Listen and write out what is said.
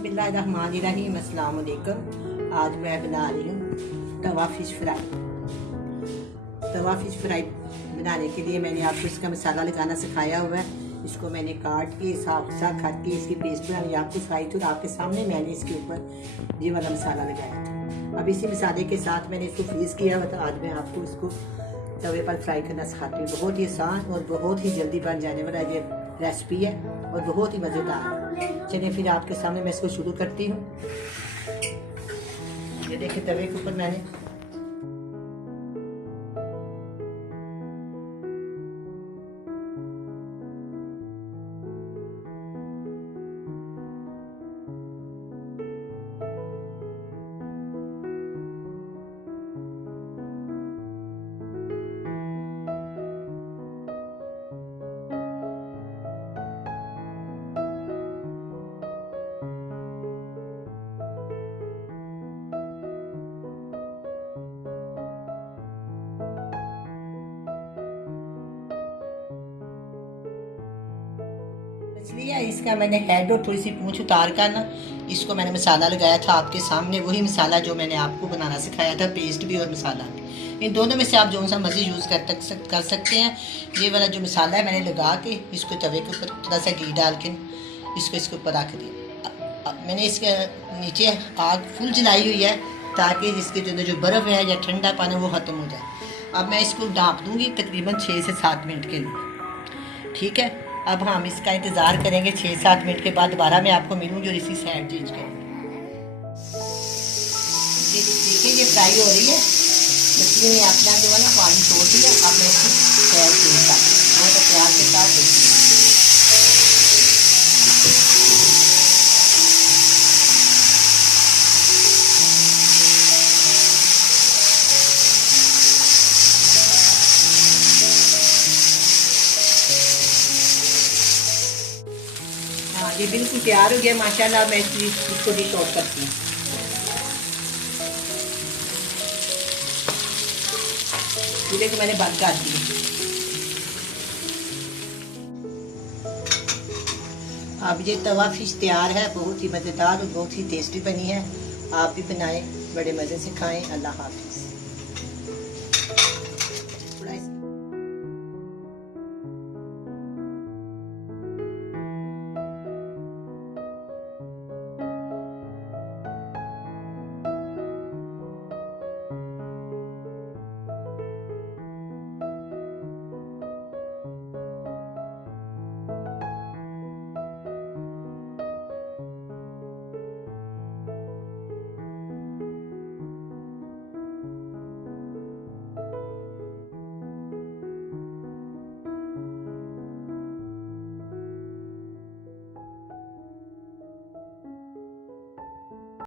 बिस्मिल्लाहिर्रहमानिर्रहीम, अस्सलाम वालेकुम। आज मैं बना रही हूँ तवा फिश फ्राई। तवा फिश फ्राई बनाने के लिए मैंने आपको इसका मसाला लगाना सिखाया हुआ है। इसको मैंने काट के साफ साफ काट के इसकी पेस्ट बनानी आपको सिखाई थी और आपके सामने मैंने इसके ऊपर ये वाला मसाला लगाया था। अब इसी मसाले के साथ मैंने इसको फ्रीज़ किया हुआ था। आज मैं आपको इसको तवे पर फ्राई करना सिखाती हूँ। बहुत ही आसान और बहुत ही जल्दी बन जाने वाला ये रेसिपी है और बहुत ही मज़ेदार है। चलिए फिर आपके सामने मैं इसको शुरू करती हूँ। ये देखिए तवे के ऊपर मैंने मछली है, इसका मैंने हेड और थोड़ी सी पूंछ उतार कर ना इसको मैंने मसाला लगाया था आपके सामने। वही मसाला जो मैंने आपको बनाना सिखाया था, पेस्ट भी और मसाला भी। इन दोनों में से आप जो सा मर्जी यूज़ कर सकते हैं। ये वाला जो मसाला है मैंने लगा के इसको तवे के ऊपर थोड़ा सा घी डाल के इसके ऊपर रख दिया। मैंने इसके नीचे आग फुल जलाई हुई है ताकि इसके जो बर्फ़ है या ठंडा पानी वो ख़त्म हो जाए। अब मैं इसको ढाँप दूँगी तकरीबन 6 से 7 मिनट के लिए। ठीक है, अब हम इसका इंतज़ार करेंगे। 6-7 मिनट के बाद दोबारा मैं आपको मिलूंगी और इसी साइड चेंज करेंगे। देखिए ये फ्राई हो रही है, मछली ने अपना जो है ना पानी छोड़ दिया। अब मैं इसकी साइड चेंज करती हूँ बहुत प्यार के साथ। हाँ, ये बिल्कुल तैयार हो गया माशाल्लाह। मैं इसको डिश आउट करती हूँ। चूल्हे को मैंने बंद कर दिया। अब ये तवा फिश तैयार है, बहुत ही मज़ेदार और बहुत ही टेस्टी बनी है। आप भी बनाएं, बड़े मज़े से खाएं। अल्लाह हाफिज़।